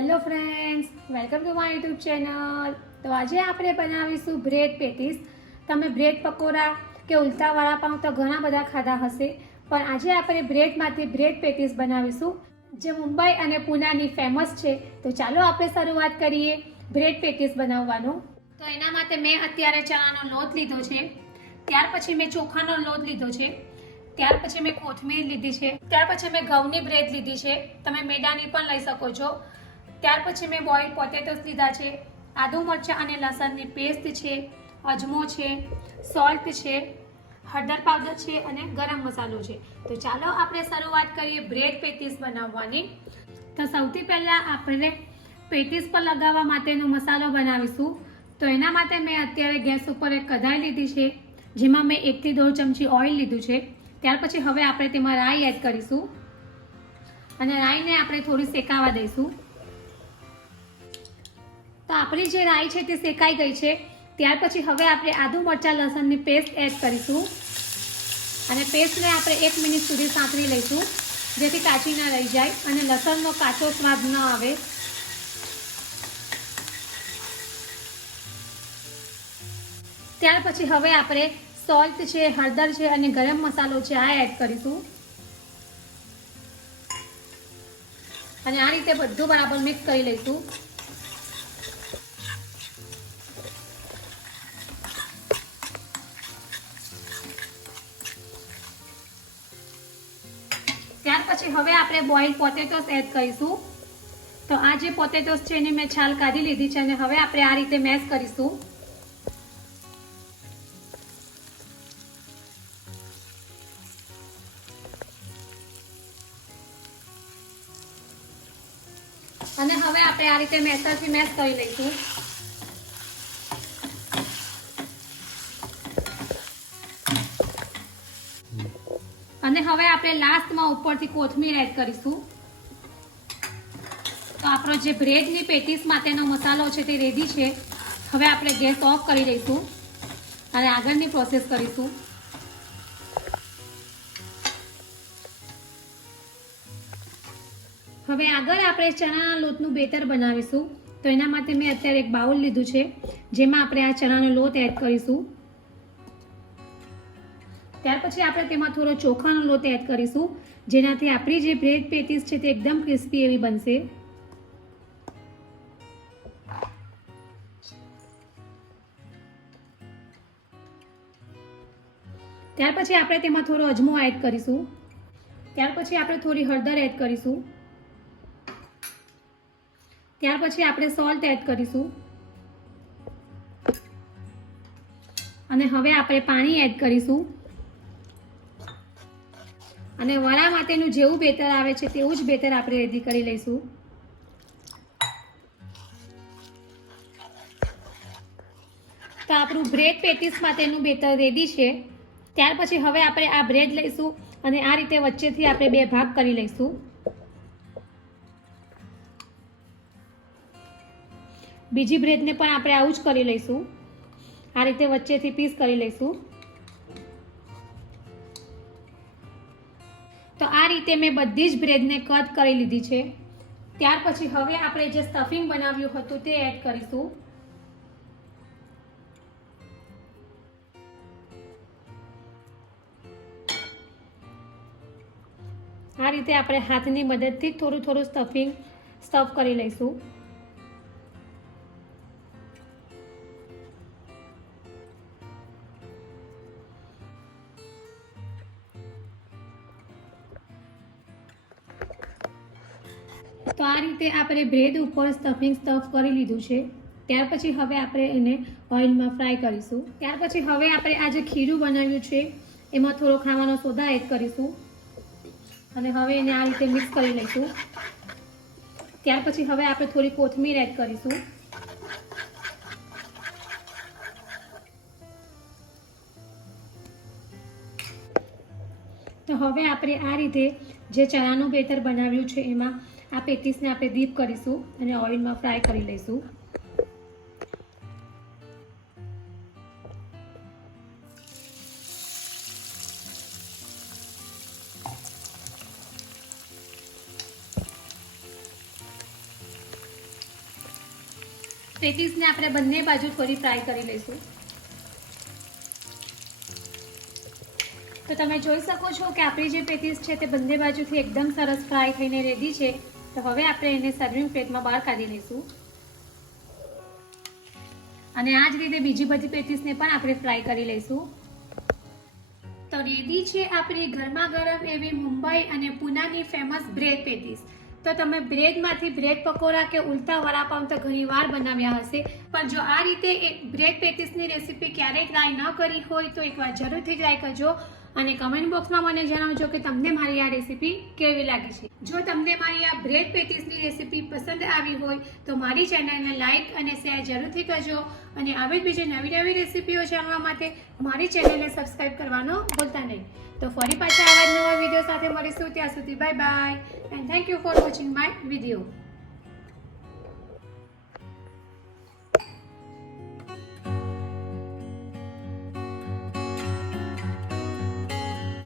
Hello friends, welcome to my YouTube channel. તો આજે આપણે બનાવીશું બ્રેડ પેટીસ. તમે બ્રેડ પકોડા કે ઉલટા વડાપાઉં તો ઘણા બધા ખાધા હશે, પણ આજે આપણે બ્રેડમાંથી બ્રેડ પેટીસ બનાવીશું, જે મુંબઈ અને પુનાની ફેમસ છે. તો ચાલો આપણે શરૂઆત કરીએ બ્રેડ પેટીસ બનાવવાનું. તો એના માટે મેં અત્યારે ચણાનો લોટ લીધો છે, ત્યાર પછી મેં ચોખાનો લોટ લીધો છે, ત્યાર પછી મેં કોથમીર લીધી છે, ત્યાર પછી મેં ઘઉંની બ્રેડ લીધી છે, તમે મેદાની પણ લઈ શકો છો. ત્યાર પછી મેં બોઇલ્ડ પોટેટોસ લીધા છે, આદુ મરચાં અને લસણની પેસ્ટ છે, અજમો છે, સોલ્ટ છે, હળદર પાવડર છે અને ગરમ મસાલો છે. તો ચાલો આપણે શરૂઆત કરીએ બ્રેડ પેટીસ બનાવવાની. તો સૌથી પહેલાં આપણે પેટીસ પર લગાવવા માટેનો મસાલો બનાવીશું. તો એના માટે મેં અત્યારે ગેસ ઉપર એક કઢાઈ લીધી છે, જેમાં મેં 1 થી 1.5 ચમચી ઓઇલ લીધું છે. ત્યાર પછી હવે આપણે તેમાં રાઈ એડ કરીશું અને રાઈને આપણે થોડી શેકાવા દઈશું. તો આપણી જે રાઈ છે તે શેકાઈ ગઈ છે. ત્યાર પછી હવે આપણે આદુ મરચાં લસણની પેસ્ટ એડ કરીશું અને પેસ્ટને આપણે 1 મિનિટ સુધી સાંતળી લઈશું, જેથી કાચી ના રહી જાય અને લસણનો કાચો સ્વાદ ન આવે. ત્યાર પછી હવે આપણે સોલ્ટ છે, હળદર છે અને ગરમ મસાલો છે આ એડ કરીશું અને આ રીતે બધું બરાબર મિક્સ કરી લઈશું. ત્યાર પછી હવે આપણે બોઇલ્ડ પોટેટોસ એડ કરીશું. તો આ જે પોટેટોસ છે એની મેં છાલ કાઢી લીધી છે અને હવે આપણે આ રીતે મેશ કરીશું. અને હવે આપણે આ રીતે મેસરથી મેશ કરી લઈશું. અને હવે આપણે લાસ્ટમાં ઉપરથી કોથમીર એડ કરીશું. તો આપણો જે બ્રેડની પેટીસ માટેનો મસાલો છે તે રેડી છે. હવે આપણે ગેસ ઓફ કરી દઈશું અને આગળની પ્રોસેસ કરીશું. હવે આગળ આપણે ચણાના લોટનું બેટર બનાવીશું. તો એના માટે મેં અત્યારે એક બાઉલ લીધું છે, જેમાં આપણે આ ચણાનો લોટ એડ કરીશું. ત્યાર પછી આપણે તેમાં થોડો ચોખાનો લોટ એડ કરીશું, જેનાથી આપણી જે બ્રેડ પેટીસ છે તે એકદમ ક્રિસ્પી એવી બનશે. ત્યાર પછી આપણે તેમાં થોડો અજમો એડ કરીશું. ત્યાર પછી આપણે થોડી હળદર એડ કરીશું. ત્યાર પછી આપણે સોલ્ટ એડ કરીશું અને હવે આપણે પાણી એડ કરીશું અને વડા માટેનું જેવું બેટર આવે છે તેવું જ બેટર આપણે રેડી કરી લઈશું. તો આપણું બ્રેડ પેટીસ માટેનું બેટર રેડી છે. ત્યાર પછી હવે આપણે આ બ્રેડ લઈશું અને આ રીતે વચ્ચેથી આપણે 2 ભાગ કરી લઈશું. બીજી બ્રેડને પણ આપણે આવું જ કરી લઈશું. આ રીતે વચ્ચેથી પીસ કરી લઈશું. તો આ રીતે મેં બધી જ બ્રેડને કટ કરી લીધી છે. ત્યાર પછી હવે આપણે જે સ્ટફિંગ બનાવ્યું હતું તે એડ કરીશું. આ રીતે આપણે હાથની મદદથી થોડું થોડું સ્ટફ કરી લઈશું. તો આ રીતે આપણે બ્રેડ ઉપર સ્ટફ કરી લીધું છે. ત્યાર પછી હવે આપણે એને ઓઇલમાં ફ્રાય કરીશું. ત્યાર પછી હવે આપણે આ જે ખીરું બનાવ્યું છે એમાં થોડો ખાવાનો સોડા એડ કરીશું અને હવે એને આ રીતે મિક્સ કરી લઈશું. ત્યાર પછી હવે આપણે થોડી કોથમીર એડ કરીશું. તો હવે આપણે આ રીતે જે ચણાનું બેટર બનાવ્યું છે એમાં આ પેટીસને આપણે ડીપ કરીશું અને ઓઇલમાં ફ્રાય કરી લઈશું. પેટીસને આપણે બંને બાજુ થોડી ફ્રાય કરી લઈશું. તો તમે જોઈ શકો છો કે આપણી જે પેટીસ છે તે બંને બાજુથી એકદમ સરસ ફ્રાય થઈને રેડી છે. તો હવે આપણે એને સર્વિંગ પ્લેટમાં બહાર કાઢી લઈશું. અને આ જ રીતે બીજી બધી પેટીસને પણ આપણે ફ્રાય કરી લઈશું. તો રેડી છે આપણી ગરમા ગરમ એવી મુંબઈ અને પુનાની ફેમસ બ્રેડ પેટીસ. તો તમે બ્રેડમાંથી બ્રેડ પકોડા કે ઉલટા વડાપાઉં તો ઘણી વાર બનાવ્યા હશે, પણ જો આ રીતે બ્રેડ પેટીસની રેસીપી ક્યારેય ટ્રાય ન કરી હોય તો એકવાર જરૂરથી ટ્રાય કરજો અને કમેન્ટ બોક્સમાં મને જણાવજો કે તમને મારી આ રેસીપી કેવી લાગી છે. જો તમને મારી આ બ્રેડ પેટીસની રેસીપી પસંદ આવી હોય તો મારી ચેનલને લાઇક અને શેર જરૂરથી કરજો અને આવી જ બીજી નવી રેસીપીઓ જાણવા માટે મારી ચેનલને સબસ્ક્રાઈબ કરવાનો ભૂલતા નહીં. તો ફરી પાછા આવા જ નવા વિડીયો સાથે મળીશું. ત્યાં સુધી bye bye and thank you for watching my video.